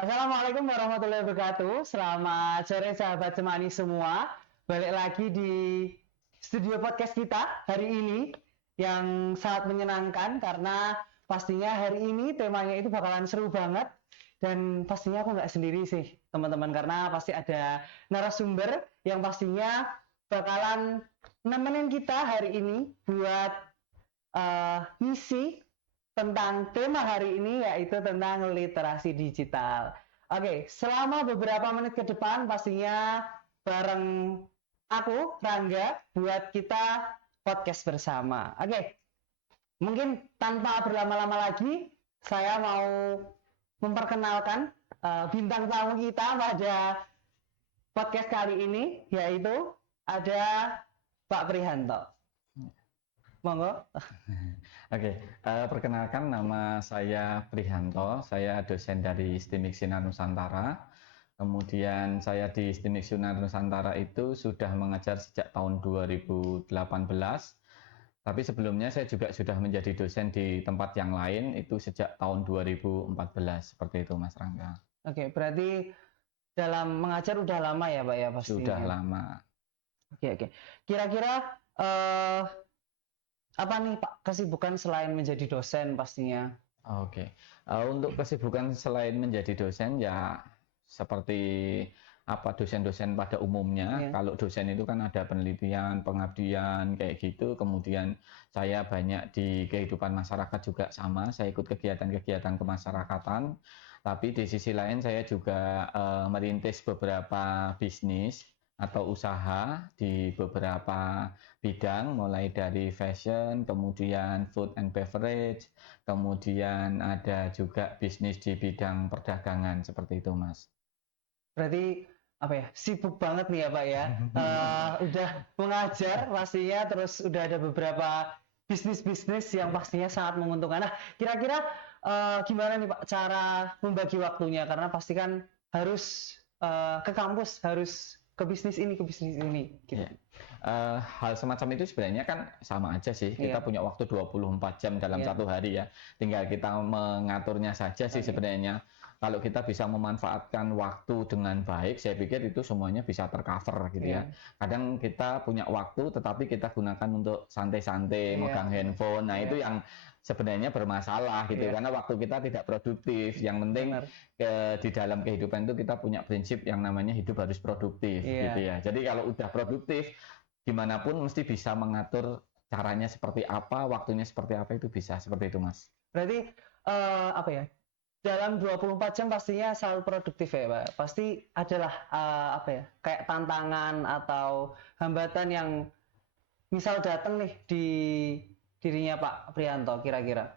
Assalamualaikum warahmatullahi wabarakatuh. Selamat sore sahabat Semani semua. Balik lagi di studio podcast kita hari ini yang sangat menyenangkan karena pastinya hari ini temanya itu bakalan seru banget dan pastinya aku nggak sendiri sih teman-teman karena pasti ada narasumber yang pastinya bakalan nemenin kita hari ini buat ngisi tentang tema hari ini yaitu tentang literasi digital. Oke, selama beberapa menit ke depan pastinya bareng aku, Rangga, buat kita podcast bersama. Oke, mungkin tanpa berlama-lama lagi, saya mau memperkenalkan bintang tamu kita pada podcast kali ini, yaitu ada Pak Prihanto. Monggo. Oke, perkenalkan nama saya Prihanto, saya dosen dari STIMIK Sinar Nusantara. Kemudian saya di STIMIK Sinar Nusantara itu sudah mengajar sejak tahun 2018. Tapi sebelumnya saya juga sudah menjadi dosen di tempat yang lain itu sejak tahun 2014, seperti itu Mas Rangga. Oke, berarti dalam mengajar udah lama ya Pak ya pastinya? Sudah lama. Oke. Kira-kira apa nih Pak kesibukan selain menjadi dosen pastinya? Oke, untuk kesibukan selain menjadi dosen ya seperti apa dosen-dosen pada umumnya. Iya. Kalau dosen itu kan ada penelitian, pengabdian kayak gitu. Kemudian saya banyak di kehidupan masyarakat juga sama. Saya ikut kegiatan-kegiatan kemasyarakatan. Tapi di sisi lain saya juga merintis beberapa bisnis atau usaha di beberapa bidang, mulai dari fashion, kemudian food and beverage, kemudian ada juga bisnis di bidang perdagangan, seperti itu Mas. Berarti apa ya, sibuk banget nih ya Pak ya. Udah mengajar pastinya, terus udah ada beberapa bisnis-bisnis yang pastinya sangat menguntungkan. Nah, kira-kira gimana nih Pak cara membagi waktunya? Karena pasti kan harus ke kampus, harus ke bisnis ini gitu. Ya. Hal semacam itu sebenarnya kan sama aja sih. Kita Iya. punya waktu 24 jam dalam Iya. satu hari ya. Tinggal kita mengaturnya saja sih Oke. sebenarnya. Kalau kita bisa memanfaatkan waktu dengan baik, saya pikir itu semuanya bisa tercover gitu Iya. ya. Kadang kita punya waktu tetapi kita gunakan untuk santai-santai, Iya. megang handphone. Nah, Iya. itu yang sebenarnya bermasalah gitu Iya. karena waktu kita tidak produktif. Yang penting Benar. di dalam kehidupan itu kita punya prinsip yang namanya hidup harus produktif Iya. gitu ya. Jadi kalau udah produktif, gimana pun mesti bisa mengatur caranya seperti apa, waktunya seperti apa, itu bisa seperti itu Mas. Berarti apa ya? Dalam 24 jam pastinya selalu produktif ya, Pak. Pasti adalah apa ya? Kayak tantangan atau hambatan yang misal datang nih di dirinya Pak Prihanto kira-kira.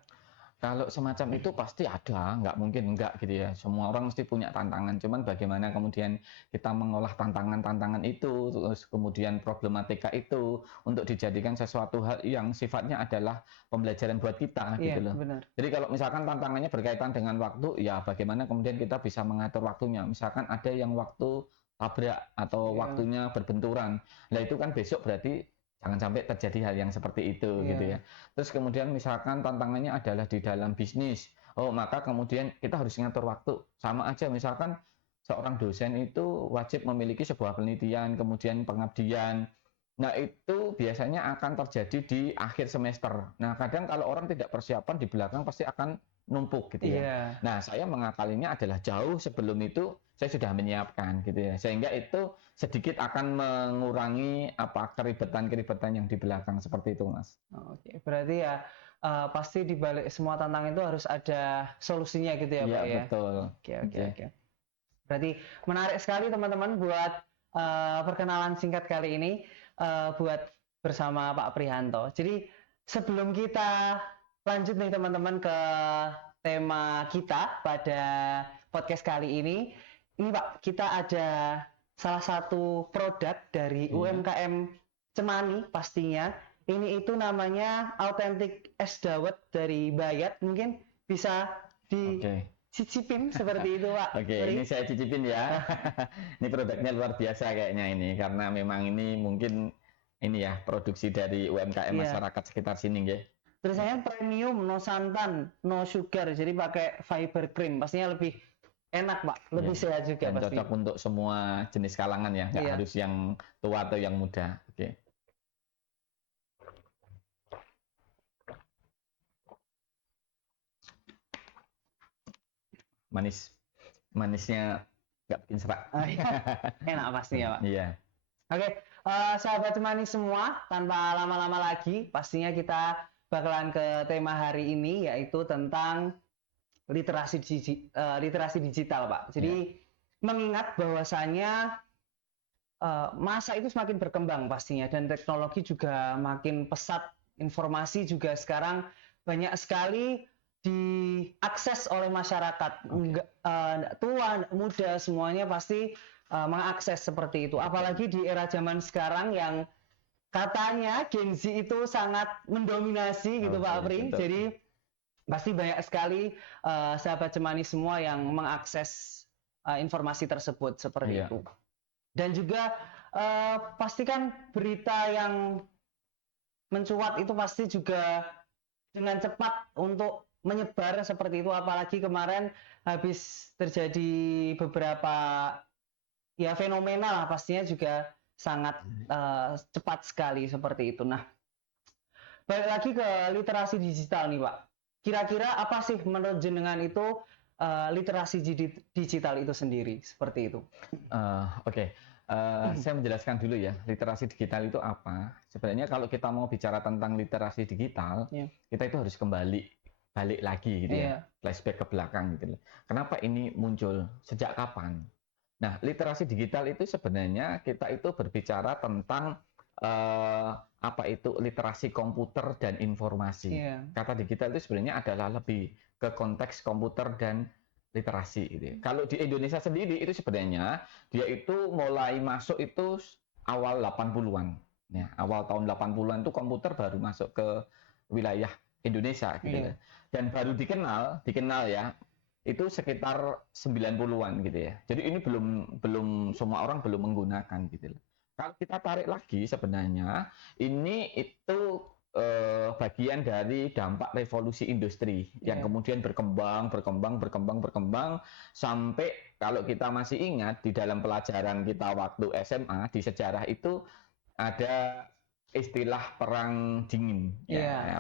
Kalau semacam itu pasti ada, nggak mungkin enggak gitu ya. Semua orang mesti punya tantangan, cuman bagaimana kemudian kita mengolah tantangan-tantangan itu, terus kemudian problematika itu untuk dijadikan sesuatu hal yang sifatnya adalah pembelajaran buat kita Iya, gitu loh. benar. Jadi kalau misalkan tantangannya berkaitan dengan waktu, ya bagaimana kemudian kita bisa mengatur waktunya. Misalkan ada yang waktu tabrak atau Iya. waktunya berbenturan. Nah itu kan besok berarti jangan sampai terjadi hal yang seperti itu Iya. gitu ya. Terus kemudian misalkan tantangannya adalah di dalam bisnis. Oh, maka kemudian kita harus ngatur waktu. Sama aja misalkan seorang dosen itu wajib memiliki sebuah penelitian, kemudian pengabdian. Nah, itu biasanya akan terjadi di akhir semester. Nah, kadang kalau orang tidak persiapan di belakang pasti akan numpuk gitu ya. Iya. Nah, saya mengakalinya adalah jauh sebelum itu saya sudah menyiapkan gitu ya. Sehingga itu sedikit akan mengurangi apa keribetan-keribetan yang di belakang seperti itu, Mas. Oke, berarti ya pasti di balik semua tantangan itu harus ada solusinya gitu ya, Iya, Pak ya. betul. Oke. Berarti menarik sekali teman-teman buat perkenalan singkat kali ini buat bersama Pak Prihanto. Jadi sebelum kita lanjut nih teman-teman ke tema kita pada podcast kali ini Pak kita ada salah satu produk dari UMKM Cemani pastinya. Ini itu namanya Authentic Es Dawet dari Bayat. Mungkin bisa di Oke. cicipin seperti itu Pak. Oke, Sorry. ini saya cicipin ya. Ini produknya luar biasa kayaknya ini karena memang ini mungkin ini ya produksi dari UMKM Iya. masyarakat sekitar sini ya. Tulisannya premium, no santan, no sugar. Jadi pakai fiber cream. Pastinya lebih enak Pak, lebih Iya. sehat juga Dan pasti. cocok untuk semua jenis kalangan ya, nggak Iya. harus yang tua atau yang muda. Oke. Manisnya nggak bikin serak. Iya. Enak pastinya Pak. Iya. Oke, sahabat Cemani semua, tanpa lama-lama lagi, pastinya kita bakalan ke tema hari ini, yaitu tentang literasi digital, Pak. Jadi, mengingat bahwasanya masa itu semakin berkembang pastinya, dan teknologi juga makin pesat, informasi juga sekarang banyak sekali diakses oleh masyarakat. Tua, muda, semuanya pasti mengakses seperti itu. Apalagi di era zaman sekarang yang katanya Gen Z itu sangat mendominasi gitu Pak Apri. Betul. Jadi pasti banyak sekali sahabat Cemani semua yang mengakses informasi tersebut seperti itu. Dan juga pastikan berita yang mencuat itu pasti juga dengan cepat untuk menyebar seperti itu, apalagi kemarin habis terjadi beberapa ya fenomena lah, pastinya juga sangat cepat sekali seperti itu. Nah, balik lagi ke literasi digital nih Pak, kira-kira apa sih menurut jenengan itu literasi digital itu sendiri seperti itu? Oke. Saya menjelaskan dulu ya, literasi digital itu apa. Sebenarnya kalau kita mau bicara tentang literasi digital, kita itu harus balik lagi gitu ya, flashback ke belakang gitu. Kenapa ini muncul? Sejak kapan? Nah, literasi digital itu sebenarnya kita itu berbicara tentang apa itu literasi komputer dan informasi. Kata digital itu sebenarnya adalah lebih ke konteks komputer dan literasi gitu ya. Kalau di Indonesia sendiri itu sebenarnya dia itu mulai masuk itu awal 80-an. Ya, awal tahun 80-an itu komputer baru masuk ke wilayah Indonesia gitu ya. Dan baru dikenal ya itu sekitar 90-an gitu ya. Jadi ini belum semua orang belum menggunakan gitu. Kalau kita tarik lagi sebenarnya ini itu bagian dari dampak revolusi industri yang kemudian berkembang sampai kalau kita masih ingat di dalam pelajaran kita waktu SMA di sejarah itu ada istilah perang dingin.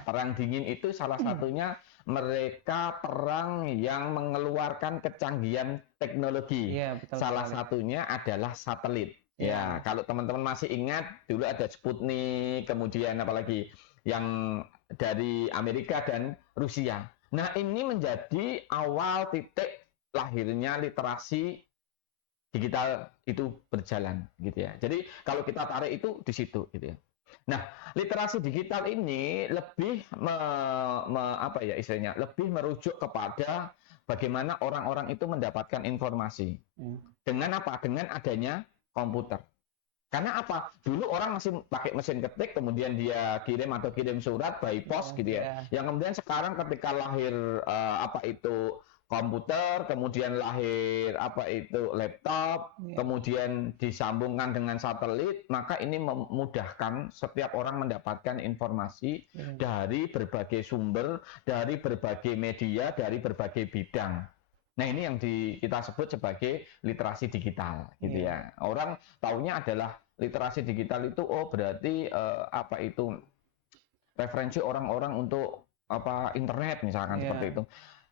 Perang dingin itu salah satunya mereka perang yang mengeluarkan kecanggihan teknologi. Salah satunya adalah satelit. Ya, kalau teman-teman masih ingat dulu ada Sputnik, kemudian apalagi yang dari Amerika dan Rusia. Nah, ini menjadi awal titik lahirnya literasi digital itu berjalan gitu ya. Jadi kalau kita tarik itu di situ gitu ya. Nah, literasi digital ini lebih lebih merujuk kepada bagaimana orang-orang itu mendapatkan informasi. Dengan apa? Dengan adanya komputer. Karena apa? Dulu orang masih pakai mesin ketik, kemudian dia kirim surat by post gitu ya. Yang kemudian sekarang ketika lahir itu komputer, kemudian lahir laptop, kemudian disambungkan dengan satelit, maka ini memudahkan setiap orang mendapatkan informasi dari berbagai sumber, dari berbagai media, dari berbagai bidang. Nah, ini yang kita sebut sebagai literasi digital gitu ya. Orang taunya adalah literasi digital itu berarti referensi orang-orang untuk internet misalkan seperti itu.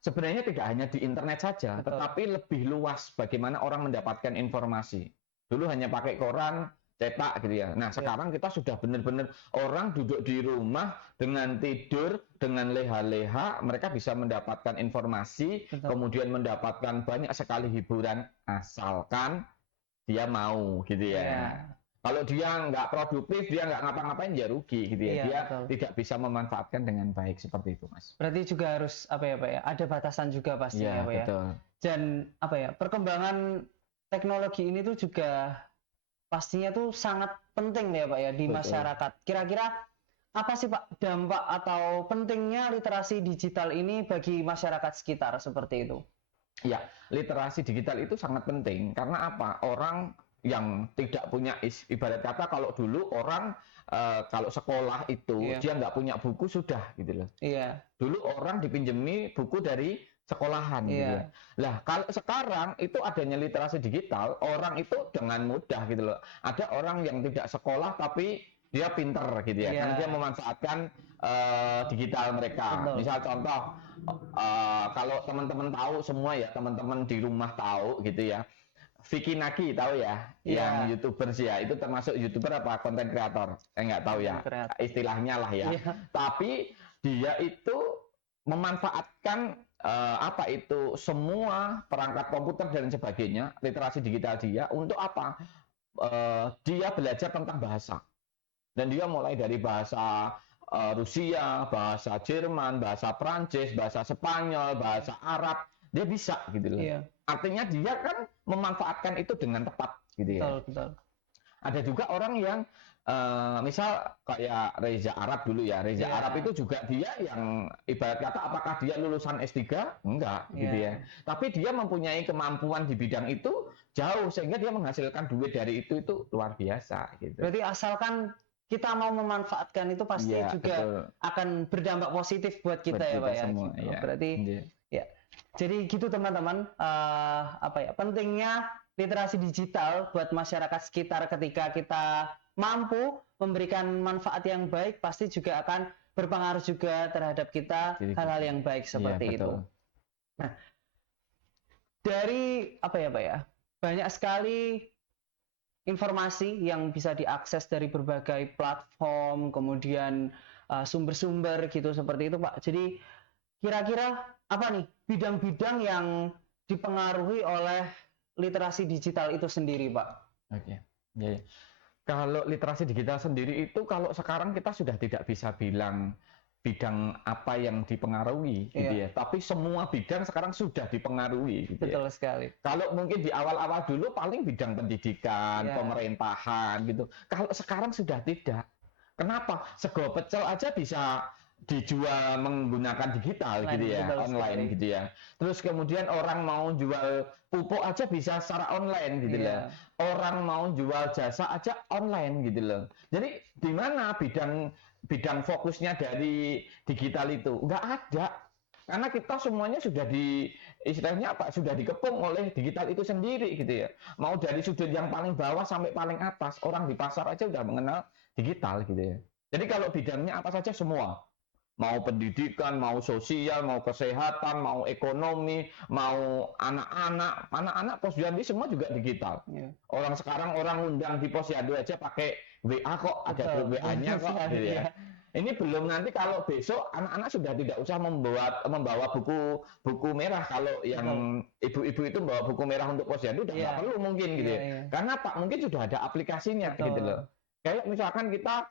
Sebenarnya tidak hanya di internet saja, tetapi lebih luas bagaimana orang mendapatkan informasi. Dulu hanya pakai koran, cetak gitu ya. Nah, sekarang kita sudah benar-benar orang duduk di rumah dengan tidur, dengan leha-leha, mereka bisa mendapatkan informasi, kemudian mendapatkan banyak sekali hiburan, asalkan dia mau gitu ya. Kalau dia nggak produktif, dia nggak ngapa-ngapain, ya rugi gitu ya. Dia tidak bisa memanfaatkan dengan baik seperti itu, Mas. Berarti juga harus ada batasan juga pasti ya, Pak ya. Betul. Dan perkembangan teknologi ini tuh juga pastinya tuh sangat penting ya Pak ya di masyarakat. Kira-kira apa sih Pak dampak atau pentingnya literasi digital ini bagi masyarakat sekitar seperti itu? Ya, literasi digital itu sangat penting karena apa? Orang yang tidak punya ibarat kata kalau dulu orang kalau sekolah itu dia nggak punya buku sudah gitu loh. Dulu orang dipinjemi buku dari sekolahan gitu ya. Iya. Lah kalau sekarang itu adanya literasi digital, orang itu dengan mudah gitu loh. Ada orang yang tidak sekolah tapi dia pinter gitu ya, karena dia Iya. memanfaatkan digital mereka. Betul. Misal contoh, kalau teman-teman tahu semua ya, teman-teman di rumah tahu gitu ya. Vicky Naki tahu ya, yang Iya. YouTubers ya, itu termasuk YouTuber apa konten kreator? Saya nggak tahu ya, Konten kreator. istilahnya lah ya. Iya. Tapi dia itu memanfaatkan apa itu semua perangkat komputer dan sebagainya, literasi digital dia untuk apa? Dia belajar tentang bahasa dan dia mulai dari bahasa Rusia, bahasa Jerman, bahasa Prancis, bahasa Spanyol, bahasa Arab, dia bisa gitu loh. Iya. Artinya dia kan memanfaatkan itu dengan tepat gitu ya. Betul, betul. Ada juga orang yang misal kayak Reza Arab dulu ya. Reza Iya. Arab itu juga dia yang ibarat kata apakah dia lulusan S3? Enggak gitu Iya. ya. Tapi dia mempunyai kemampuan di bidang itu jauh sehingga dia menghasilkan duit dari itu luar biasa gitu. Berarti asalkan kita mau memanfaatkan itu pasti Iya, juga betul. akan berdampak positif buat kita Buat ya, kita Pak ya. semua, Gitu. iya. Berarti Iya. ya. Jadi gitu teman-teman, apa ya, pentingnya literasi digital buat masyarakat sekitar ketika kita mampu memberikan manfaat yang baik pasti juga akan berpengaruh juga terhadap kita Jadi, hal-hal yang baik seperti iya, itu. betul. Nah, dari apa ya, Pak ya, banyak sekali informasi yang bisa diakses dari berbagai platform, kemudian sumber-sumber gitu seperti itu, Pak. Jadi kira-kira apa nih bidang-bidang yang dipengaruhi oleh literasi digital itu sendiri, Pak? Oke. Ya, ya. Kalau literasi digital sendiri itu kalau sekarang kita sudah tidak bisa bilang bidang apa yang dipengaruhi gitu Iya. ya. Tapi semua bidang sekarang sudah dipengaruhi gitu ya. Betul sekali. Kalau mungkin di awal-awal dulu paling bidang pendidikan, Iya. pemerintahan gitu. Kalau sekarang sudah tidak. Kenapa? Sego pecel aja bisa dijual menggunakan digital Online, gitu ya, betul online sekali. gitu ya. Terus kemudian orang mau jual pupuk aja bisa secara online gitu loh. Iya. Orang mau jual jasa aja online gitu loh. Jadi di mana bidang fokusnya dari digital itu? Nggak ada. Karena kita semuanya sudah istilahnya apa? Sudah dikepung oleh digital itu sendiri gitu ya. Mau dari sudut yang paling bawah sampai paling atas, orang di pasar aja udah mengenal digital gitu ya. Jadi kalau bidangnya apa saja semua. Mau pendidikan, mau sosial, mau kesehatan, mau ekonomi, mau anak-anak posyandu semua juga digital. Iya. Orang sekarang orang undang di posyandu aja pakai WA kok, ada Betul. grup WA-nya kok gitu ya. Iya. Ini belum nanti kalau besok anak-anak sudah tidak usah membawa buku merah. Kalau yang ibu-ibu itu bawa buku merah untuk posyandu udah nggak Iya. perlu mungkin gitu Iya, ya. iya. Karena Pak mungkin sudah ada aplikasinya Betul. gitu loh. Kayak misalkan kita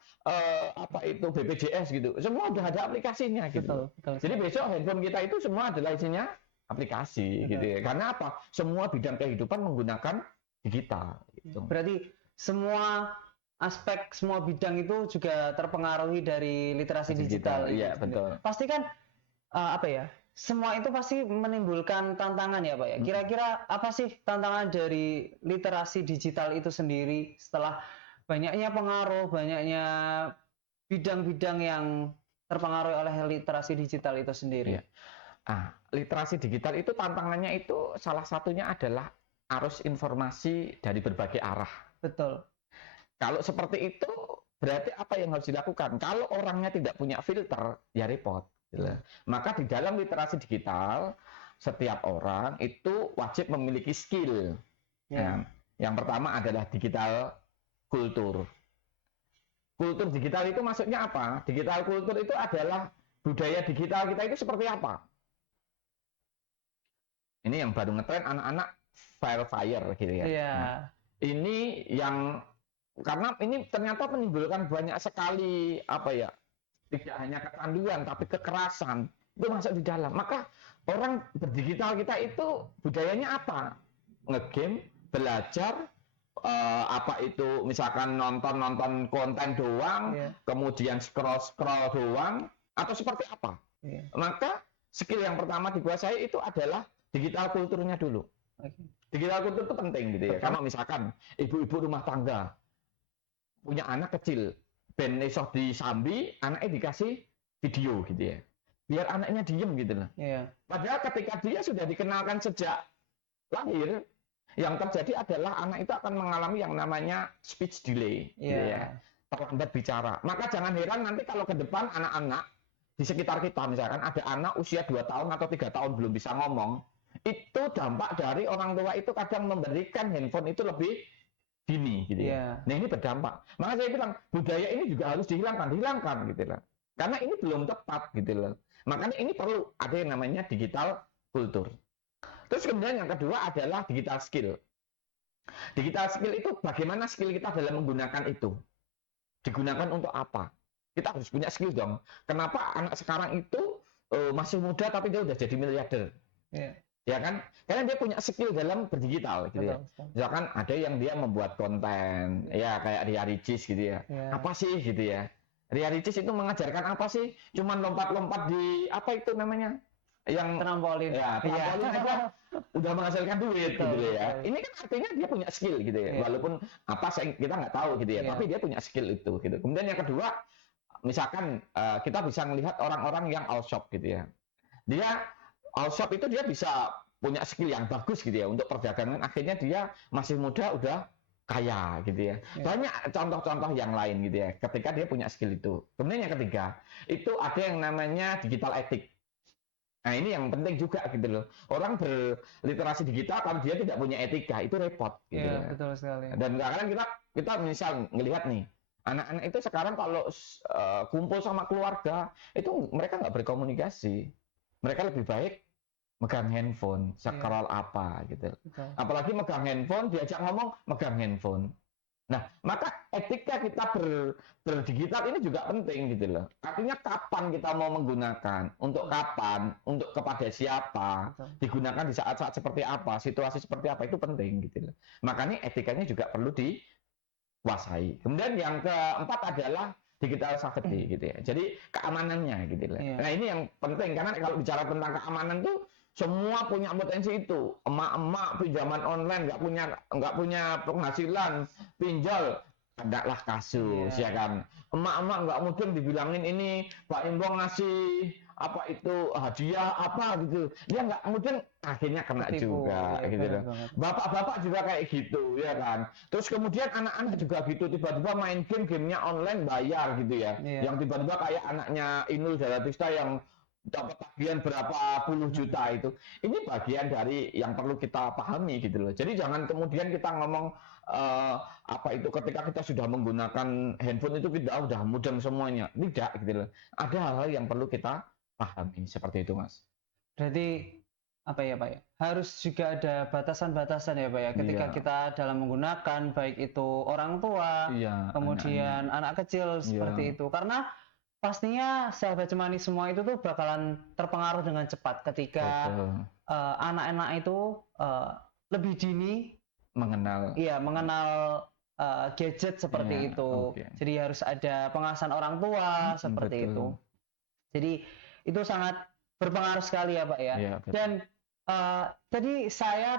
apa itu BPJS gitu, semua udah ada aplikasinya gitu. Betul, betul. Jadi besok handphone kita itu semua adalah isinya aplikasi Betul. gitu ya. Karena apa? Semua bidang kehidupan menggunakan digital. Gitu. Berarti semua aspek, semua bidang itu juga terpengaruhi dari literasi digital. Iya, itu. betul. Pasti kan apa ya? Semua itu pasti menimbulkan tantangan ya, Pak ya. Kira-kira apa sih tantangan dari literasi digital itu sendiri setelah banyaknya pengaruh, banyaknya bidang-bidang yang terpengaruh oleh literasi digital itu sendiri? Iya. Literasi digital itu tantangannya itu salah satunya adalah arus informasi dari berbagai arah. Betul. Kalau seperti itu berarti apa yang harus dilakukan? Kalau orangnya tidak punya filter, ya repot. Gitu. Maka di dalam literasi digital setiap orang itu wajib memiliki skill. Ya. Yang pertama adalah digital kultur. Kultur digital itu maksudnya apa? Digital kultur itu adalah budaya digital kita itu seperti apa? Ini yang baru ngetren anak-anak fire gitu ya. Iya. Ini yang karena ini ternyata menimbulkan banyak sekali apa ya? Tidak hanya kecanduan tapi kekerasan itu masuk di dalam. Maka orang berdigital kita itu budayanya apa? Ngegame, belajar, apa itu misalkan nonton konten doang, kemudian scroll doang, atau seperti apa? Maka skill yang pertama dikuasai itu adalah digital kulturnya dulu. Digital kultur itu penting gitu ya. Karena misalkan ibu-ibu rumah tangga punya anak kecil, ben iso disambi, anaknya dikasih video gitu ya. biar anaknya diem gitu loh. Iya. Padahal ketika dia sudah dikenalkan sejak lahir, yang terjadi adalah anak itu akan mengalami yang namanya speech delay, gitu ya, Iya. terlambat bicara. Maka jangan heran nanti kalau ke depan anak-anak di sekitar kita, misalkan ada anak usia 2 tahun atau 3 tahun belum bisa ngomong, itu dampak dari orang tua itu kadang memberikan handphone itu lebih dini, gitu ya. Iya. Nah ini berdampak. Maka saya bilang budaya ini juga harus dihilangkan, gitu loh. Karena ini belum tepat, gitu loh. Makanya ini perlu ada yang namanya digital kultur. Terus kemudian yang kedua adalah digital skill. Digital skill itu bagaimana skill kita dalam menggunakan itu. Digunakan untuk apa? Kita harus punya skill dong. Kenapa anak sekarang itu masih muda tapi dia udah jadi miliarder? Iya. Ya kan? Karena dia punya skill dalam berdigital gitu ya. Betul. Misalkan ada yang dia membuat konten, ya kayak Ria Ricis gitu ya. Iya. Apa sih gitu ya? Ria Ricis itu mengajarkan apa sih? Cuman lompat-lompat di apa itu namanya? Yang Trampolin. ya, Iya. trampolin aja udah menghasilkan duit Betul, gitu ya. betul. Ini kan artinya dia punya skill gitu ya. Iya. Walaupun apa kita nggak tahu gitu ya, Iya. tapi dia punya skill itu gitu. Kemudian yang kedua, misalkan kita bisa melihat orang-orang yang all shop gitu ya. Dia all shop itu dia bisa punya skill yang bagus gitu ya untuk perdagangan, akhirnya dia masih muda udah kaya gitu ya. Iya. Banyak contoh-contoh yang lain gitu ya ketika dia punya skill itu. Kemudian yang ketiga, itu ada yang namanya digital etik. Nah ini yang penting juga gitu loh. Orang berliterasi digital kalau dia tidak punya etika itu repot gitu Iya, ya. betul sekali. Dan kadang kita misal ngelihat nih, anak-anak itu sekarang kalau kumpul sama keluarga itu mereka nggak berkomunikasi. Mereka lebih baik megang handphone, scroll apa gitu. Betul. Apalagi megang handphone, diajak ngomong megang handphone. Nah, maka etika kita berdigital ini juga penting gitu loh. Artinya kapan kita mau menggunakan, untuk kapan, untuk kepada siapa, Betul. digunakan di saat-saat seperti apa, situasi seperti apa itu penting gitu loh. Makanya etikanya juga perlu dikuasai. Kemudian yang keempat adalah digital safety gitu ya. Jadi keamanannya gitu loh. Iya. Nah, ini yang penting karena kalau bicara tentang keamanan tuh semua punya potensi itu. Emak-emak pinjaman online nggak punya penghasilan, pinjol adalah kasus Iya. ya kan. Emak-emak nggak mungkin dibilangin ini Pak Imbong ngasih apa itu hadiah apa gitu. Dia nggak mungkin akhirnya kena Ketipu. juga Iya, gitu benar loh. banget. Bapak-bapak juga kayak gitu ya kan. Terus kemudian anak-anak juga gitu tiba-tiba main gamenya online bayar gitu ya. Iya. Yang tiba-tiba kayak anaknya Inul Daratista yang dapat tagihan berapa puluh juta itu. Ini bagian dari yang perlu kita pahami gitu loh. Jadi jangan kemudian kita ngomong apa itu ketika kita sudah menggunakan handphone itu kita udah mudeng semuanya. Tidak gitu loh. Ada hal-hal yang perlu kita pahami seperti itu, Mas. Berarti apa ya Pak ya? Harus juga ada batasan-batasan ya Pak ya ketika Iya. kita dalam menggunakan baik itu orang tua, Iya, kemudian anak kecil seperti Iya. itu. Karena pastinya sahabat cemani semua itu tuh bakalan terpengaruh dengan cepat ketika Betul. anak-anak itu lebih dini Mengenal. mengenal gadget seperti Iya, itu. oke. Jadi harus ada pengawasan orang tua seperti betul. itu. Jadi itu sangat berpengaruh sekali ya Pak ya. Iya, betul. Dan tadi saya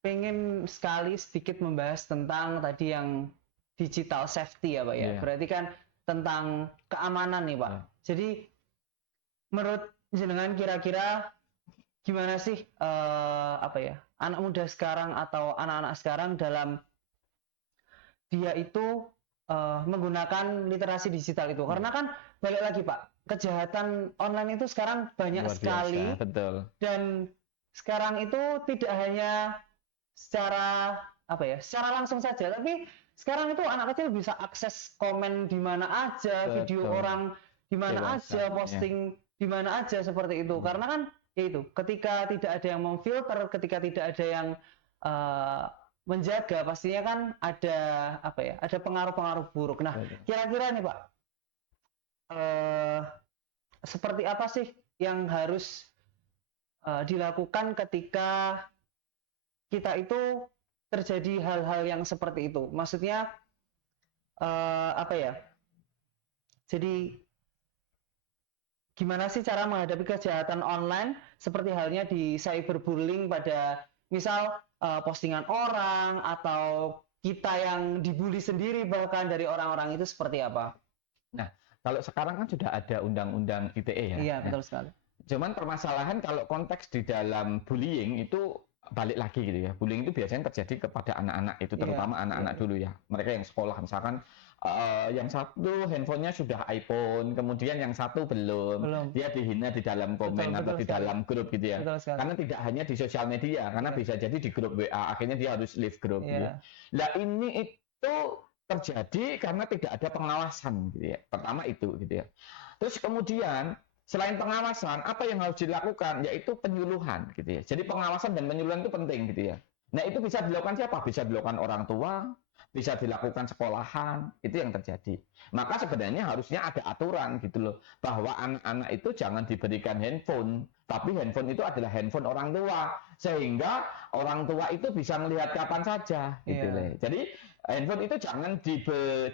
pengen sekali sedikit membahas tentang tadi yang digital safety ya Pak ya. Iya. Berarti kan tentang keamanan nih Pak. Iya. Jadi menurut jenengan kira-kira gimana sih apa ya anak muda sekarang atau anak-anak sekarang dalam dia itu menggunakan literasi digital itu? Karena kan balik lagi Pak, kejahatan online itu sekarang banyak Luar biasa, sekali betul. dan sekarang itu tidak hanya secara apa ya, secara langsung saja, tapi sekarang itu anak kecil bisa akses komen di mana aja, video Betul. orang di mana Dewasa, aja, posting di mana aja seperti itu. Karena kan ya itu, ketika tidak ada yang memfilter, ketika tidak ada yang menjaga, pastinya kan ada apa ya, ada pengaruh-pengaruh buruk. Nah, Betul. kira-kira nih Pak, seperti apa sih yang harus dilakukan ketika kita itu terjadi hal-hal yang seperti itu? Maksudnya apa ya? Jadi gimana sih cara menghadapi kejahatan online seperti halnya di cyberbullying pada misal postingan orang atau kita yang dibully sendiri bahkan dari orang-orang itu seperti apa? kalau sekarang kan sudah ada undang-undang ITE ya. Iya, Ya. betul sekali. Cuman permasalahan kalau konteks di dalam bullying itu balik lagi gitu ya. Bullying itu biasanya terjadi kepada anak-anak itu, Iya, terutama iya, anak-anak iya. dulu ya. Mereka yang sekolah misalkan yang satu handphonenya sudah iPhone, kemudian yang satu belum. Belum. Dia dihina di dalam Betul, komen atau betul di sekali. dalam grup gitu ya. Betul sekali. Karena tidak hanya di sosial media, karena Iya. bisa jadi di grup WA. Akhirnya dia harus leave grup gitu. Iya. Nah ini itu terjadi karena tidak ada pengawasan gitu ya. Pertama itu gitu ya. Terus kemudian selain pengawasan, apa yang harus dilakukan? Yaitu penyuluhan gitu ya. Jadi pengawasan dan penyuluhan itu penting gitu ya. Nah itu bisa dilakukan siapa? Bisa dilakukan orang tua, bisa dilakukan sekolahan, itu yang terjadi. Maka sebenarnya harusnya ada aturan gitu loh, bahwa anak-anak itu jangan diberikan handphone, tapi handphone itu adalah handphone orang tua, sehingga orang tua itu bisa melihat kapan saja gitu Iya. loh. Jadi handphone itu jangan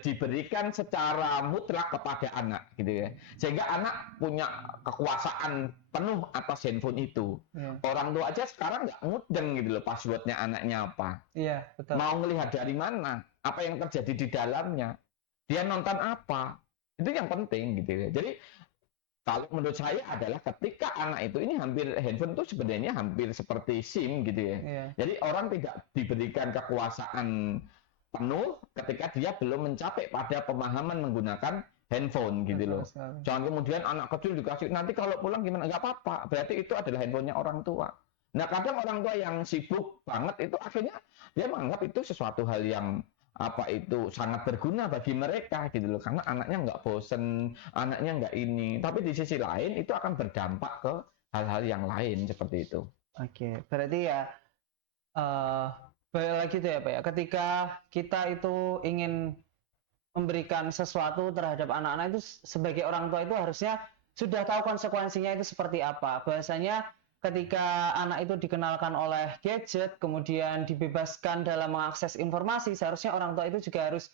diberikan secara mutlak kepada anak gitu ya, sehingga anak punya kekuasaan penuh atas handphone itu. Iya. Orang tua aja sekarang nggak mudeng gitu loh passwordnya anaknya apa, Iya, betul. mau melihat dari mana, apa yang terjadi di dalamnya, dia nonton apa, itu yang penting gitu ya. Jadi kalau menurut saya adalah ketika anak itu ini hampir handphone itu sebenarnya hampir seperti SIM gitu ya. Iya. Jadi orang tidak diberikan kekuasaan penuh ketika dia belum mencapai pada pemahaman menggunakan handphone gitu Betul loh. sekali. Jangan kemudian anak kecil dikasih, nanti kalau pulang gimana? Nggak apa-apa, berarti itu adalah handphonenya orang tua. Nah kadang orang tua yang sibuk banget itu akhirnya dia menganggap itu sesuatu hal yang apa itu sangat berguna bagi mereka gitu loh, karena anaknya nggak bosen, anaknya nggak ini, tapi di sisi lain itu akan berdampak ke hal-hal yang lain seperti itu. Oke, berarti ya balik lagi tuh ya Pak ya, ketika kita itu ingin memberikan sesuatu terhadap anak-anak itu sebagai orang tua itu harusnya sudah tahu konsekuensinya itu seperti apa. Bahwasanya ketika anak itu dikenalkan oleh gadget, kemudian dibebaskan dalam mengakses informasi, seharusnya orang tua itu juga harus,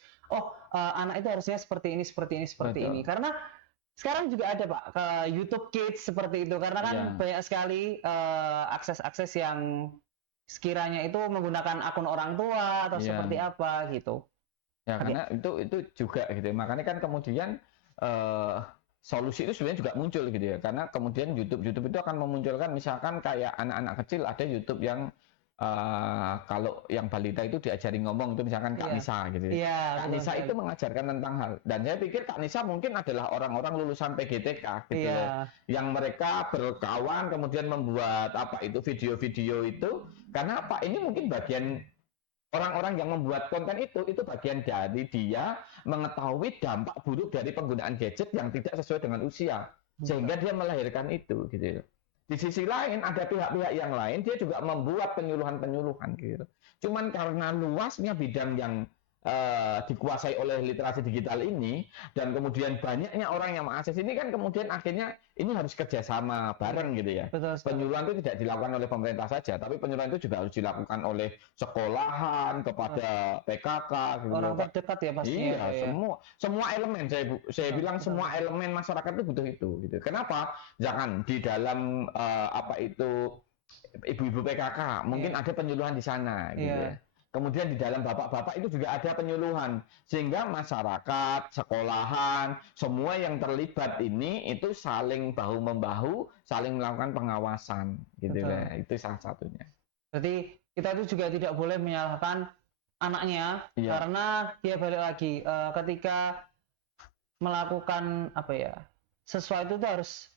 anak itu harusnya seperti ini, seperti ini, seperti Betul. ini. Karena sekarang juga ada Pak ke YouTube Kids seperti itu, karena kan Iya. banyak sekali akses-akses yang sekiranya itu menggunakan akun orang tua atau Iya. seperti apa gitu. Ya Oke. karena itu juga gitu. Makanya kan kemudian solusi itu sebenarnya juga muncul gitu ya. Karena kemudian YouTube itu akan memunculkan misalkan kayak anak-anak kecil ada YouTube yang kalau yang balita itu diajari ngomong itu misalkan Kak Iya. Nisa gitu. Iya, Kak betul Nisa sekali. itu mengajarkan tentang hal, dan saya pikir Kak Nisa mungkin adalah orang-orang lulusan PGTK gitu loh, Iya, yang mereka berkawan kemudian membuat apa itu video-video itu, karena apa ini mungkin bagian orang-orang yang membuat konten itu bagian dari dia mengetahui dampak buruk dari penggunaan gadget yang tidak sesuai dengan usia, sehingga dia melahirkan itu gitu. Di sisi lain ada pihak-pihak yang lain dia juga membuat penyuluhan-penyuluhan gitu. Cuman karena luasnya bidang yang dikuasai oleh literasi digital ini dan kemudian banyaknya orang yang mengakses ini kan kemudian akhirnya ini harus kerjasama bareng gitu ya. betul sekali. Penyuluhan itu tidak dilakukan oleh pemerintah saja, tapi penyuluhan itu juga harus dilakukan oleh sekolahan kepada PKK gitu Orang loh, Pak. terdekat ya pastinya. Iya, Ya. semua elemen saya bilang betul. semua elemen masyarakat itu butuh itu gitu. Kenapa? Jangan di dalam apa itu ibu-ibu PKK mungkin Iya. ada penyuluhan di sana gitu Iya. ya. Kemudian di dalam bapak-bapak itu juga ada penyuluhan, sehingga masyarakat, sekolahan, semua yang terlibat ini itu saling bahu-membahu, saling melakukan pengawasan gitu Betul. ya. Itu salah satunya. Berarti kita itu juga tidak boleh menyalahkan anaknya Iya. karena dia balik lagi ketika melakukan apa ya sesuatu itu harus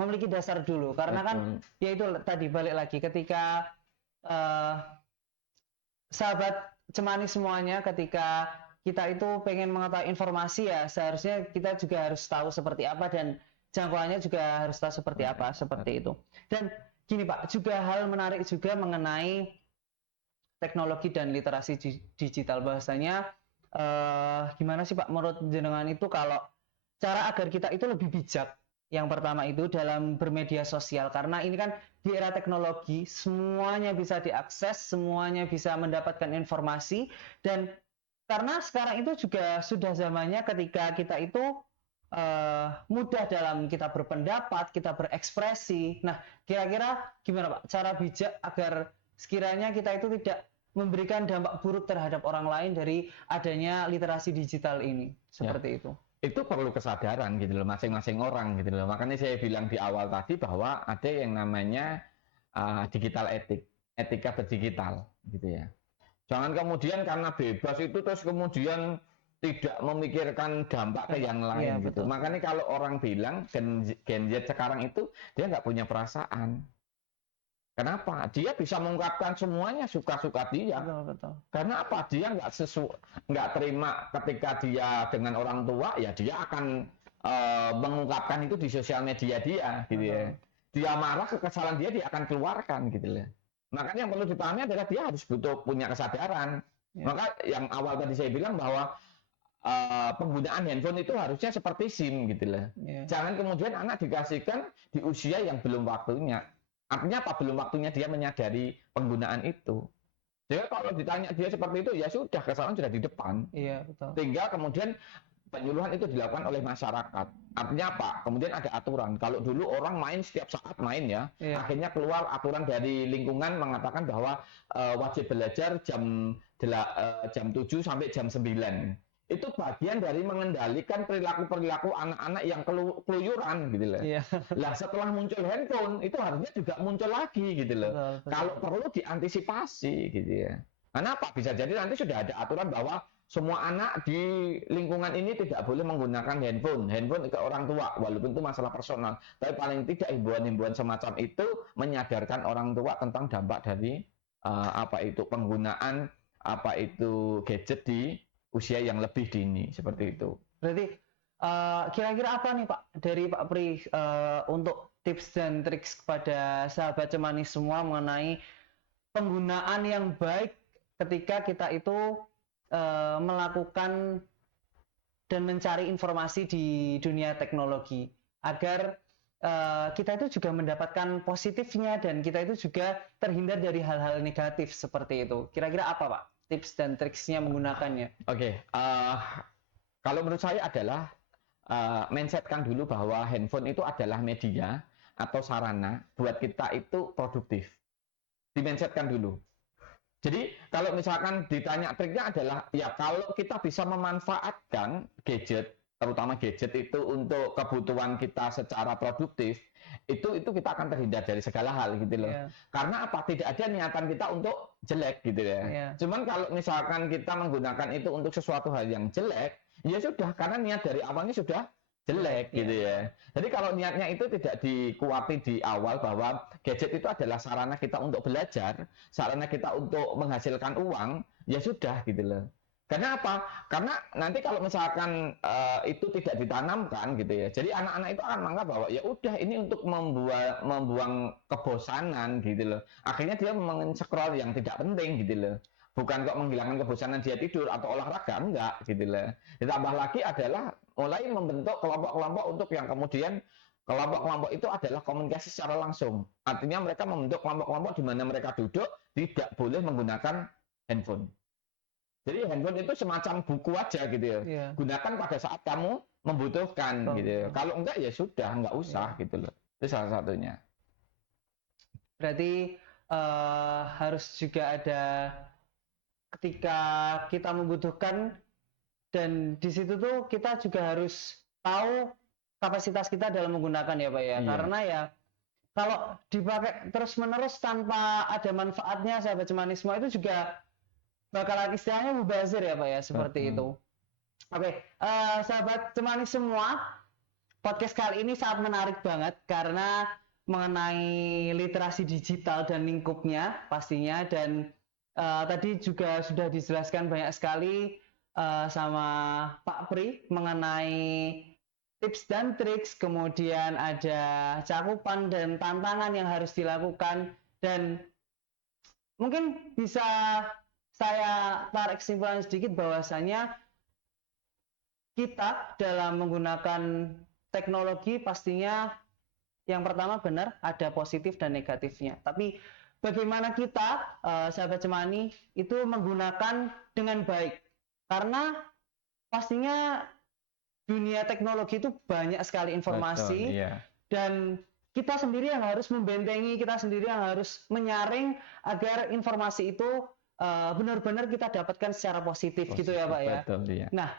memiliki dasar dulu karena kan Betul. ya itu tadi balik lagi ketika sahabat cemani semuanya ketika kita itu pengen mengetahui informasi ya seharusnya kita juga harus tahu seperti apa dan jangkauannya juga harus tahu seperti apa seperti itu. Dan gini Pak, juga hal menarik juga mengenai teknologi dan literasi digital bahwasanya gimana sih Pak menurut jenengan itu kalau cara agar kita itu lebih bijak yang pertama itu dalam bermedia sosial karena ini kan di era teknologi semuanya bisa diakses, semuanya bisa mendapatkan informasi dan karena sekarang itu juga sudah zamannya ketika kita itu mudah dalam kita berpendapat, kita berekspresi. Nah, kira-kira gimana Pak cara bijak agar sekiranya kita itu tidak memberikan dampak buruk terhadap orang lain dari adanya literasi digital ini seperti itu. itu perlu kesadaran gitu loh masing-masing orang gitu loh. Makanya saya bilang di awal tadi bahwa ada yang namanya digital etika berdigital gitu ya. Jangan kemudian karena bebas itu terus kemudian tidak memikirkan dampak ke yang Iya, lain gitu. betul. Makanya kalau orang bilang Gen Z sekarang itu dia nggak punya perasaan. Kenapa? Dia bisa mengungkapkan semuanya suka-suka dia. Betul, betul. Karena apa? Dia nggak terima ketika dia dengan orang tua, ya dia akan mengungkapkan itu di sosial media dia, gitu ya. Dia marah kekesalan dia akan keluarkan, gitu ya. Makanya yang perlu dipahami adalah dia harus butuh punya kesadaran. Ya. Maka yang awal tadi saya bilang bahwa penggunaan handphone itu harusnya seperti SIM, gitu lah. Ya. Jangan kemudian anak dikasihkan di usia yang belum waktunya. Artinya apa? Belum waktunya dia menyadari penggunaan itu. Jadi kalau ditanya dia seperti itu, ya sudah, kesalahan sudah di depan. Iya, betul. Tinggal kemudian penyuluhan itu dilakukan oleh masyarakat. Artinya apa? Kemudian ada aturan. Kalau dulu orang main setiap saat main ya, Iya. akhirnya keluar aturan dari lingkungan mengatakan bahwa wajib belajar jam 7 sampai jam 9. Itu bagian dari mengendalikan perilaku-perilaku anak-anak yang keluyuran gitu loh. Iya. Lah setelah muncul handphone itu harusnya juga muncul lagi gitu loh. Betul, betul. Kalau perlu diantisipasi gitu ya. Kenapa? Bisa jadi nanti sudah ada aturan bahwa semua anak di lingkungan ini tidak boleh menggunakan handphone ke orang tua, walaupun itu masalah personal. Tapi paling tidak himbauan-himbauan semacam itu menyadarkan orang tua tentang dampak dari penggunaan gadget di usia yang lebih dini seperti itu. Berarti kira-kira apa nih Pak dari Pak Pri untuk tips dan triks kepada sahabat Cemani semua mengenai penggunaan yang baik ketika kita itu melakukan dan mencari informasi di dunia teknologi agar kita itu juga mendapatkan positifnya dan kita itu juga terhindar dari hal-hal negatif seperti itu. Kira-kira apa Pak tips dan triksnya menggunakannya? Oke, kalau menurut saya adalah mindsetkan dulu bahwa handphone itu adalah media atau sarana buat kita itu produktif. Dimindsetkan dulu. Jadi kalau misalkan ditanya triknya adalah ya kalau kita bisa memanfaatkan gadget, terutama gadget itu untuk kebutuhan kita secara produktif, itu kita akan terhindar dari segala hal gitu loh. Yeah. Karena apa? Tidak ada niatan kita untuk jelek gitu ya. Yeah. Cuman kalau misalkan kita menggunakan itu untuk sesuatu hal yang jelek, ya sudah karena niat dari awalnya sudah jelek gitu ya. Jadi kalau niatnya itu tidak dikuati di awal bahwa gadget itu adalah sarana kita untuk belajar, sarana kita untuk menghasilkan uang, ya sudah gitu loh. Karena apa? Karena nanti kalau misalkan itu tidak ditanamkan gitu ya. Jadi anak-anak itu akan menganggap bahwa ya udah ini untuk membuang kebosanan gitu loh. Akhirnya dia men-scroll yang tidak penting gitu loh. Bukan kok menghilangkan kebosanan dia tidur atau olahraga, enggak gitu loh. Ditambah lagi adalah mulai membentuk kelompok-kelompok untuk yang kemudian kelompok-kelompok itu adalah komunikasi secara langsung. Artinya mereka membentuk kelompok-kelompok di mana mereka duduk tidak boleh menggunakan handphone. Jadi handphone itu semacam buku aja gitu ya. Yeah. Gunakan pada saat kamu membutuhkan gitu ya. Kalau enggak ya sudah, enggak usah gitu loh. Itu salah satunya. Berarti harus juga ada ketika kita membutuhkan dan di situ tuh kita juga harus tahu kapasitas kita dalam menggunakan ya Pak ya. Iya. Karena ya kalau dipakai terus-menerus tanpa ada manfaatnya sahabat Cemani semua itu juga bakalan istilahnya mubazir ya Pak ya seperti itu. Oke, sahabat Cemani semua, podcast kali ini sangat menarik banget karena mengenai literasi digital dan lingkupnya pastinya dan tadi juga sudah dijelaskan banyak sekali sama Pak Pri mengenai tips dan triks, kemudian ada cakupan dan tantangan yang harus dilakukan dan mungkin bisa saya tarik kesimpulan sedikit bahwasanya kita dalam menggunakan teknologi pastinya yang pertama benar ada positif dan negatifnya. Tapi bagaimana kita sahabat Cemani itu menggunakan dengan baik. Karena pastinya dunia teknologi itu banyak sekali informasi. Betul, iya. Dan kita sendiri yang harus membentengi, kita sendiri yang harus menyaring agar informasi itu benar-benar kita dapatkan secara positif gitu ya Pak ya. Betul, iya. Nah,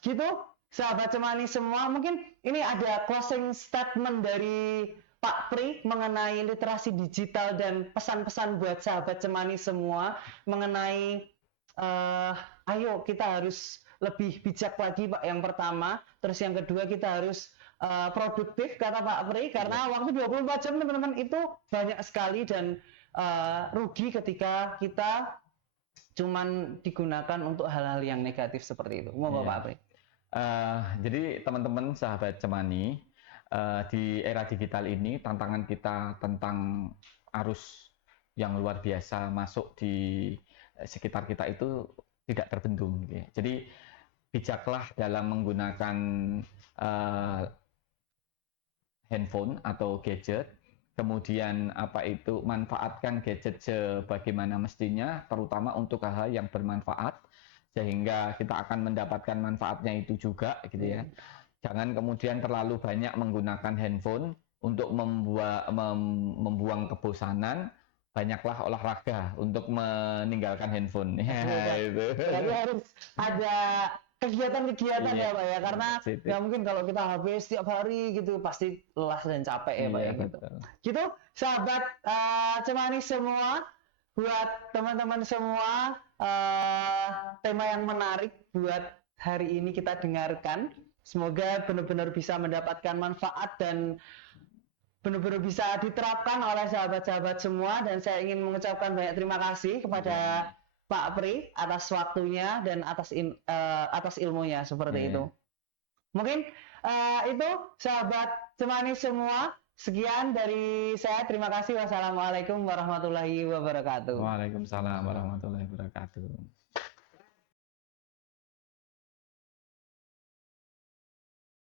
gitu sahabat Cemani semua, mungkin ini ada closing statement dari Pak Pri mengenai literasi digital dan pesan-pesan buat sahabat Cemani semua mengenai ayo kita harus lebih bijak lagi Pak yang pertama, terus yang kedua kita harus produktif kata Pak Pri karena waktu 24 jam teman-teman itu banyak sekali dan rugi ketika kita cuman digunakan untuk hal-hal yang negatif seperti itu. Mau Pak Pri? Jadi teman-teman sahabat Cemani, di era digital ini tantangan kita tentang arus yang luar biasa masuk di sekitar kita itu tidak terbendung. Gitu ya. Jadi bijaklah dalam menggunakan handphone atau gadget. Kemudian apa itu manfaatkan gadget sebagaimana mestinya, terutama untuk hal-hal yang bermanfaat, sehingga kita akan mendapatkan manfaatnya itu juga, gitu ya. Jangan kemudian terlalu banyak menggunakan handphone untuk membuang kebosanan. Banyaklah olahraga untuk meninggalkan handphone. Ya, itu. Jadi harus ada kegiatan-kegiatan ya Pak ya, karena ya mungkin kalau kita habis setiap hari gitu pasti lelah dan capek ya Pak ya gitu. Gitu sahabat Cemani semua, buat teman-teman semua tema yang menarik buat hari ini kita dengarkan. Semoga benar-benar bisa mendapatkan manfaat dan benar-benar bisa diterapkan oleh sahabat-sahabat semua, dan saya ingin mengucapkan banyak terima kasih kepada Pak Pri atas waktunya dan atas ilmunya seperti itu. Mungkin itu sahabat Cemani semua, sekian dari saya, terima kasih. Wassalamualaikum warahmatullahi wabarakatuh. Waalaikumsalam warahmatullahi wabarakatuh.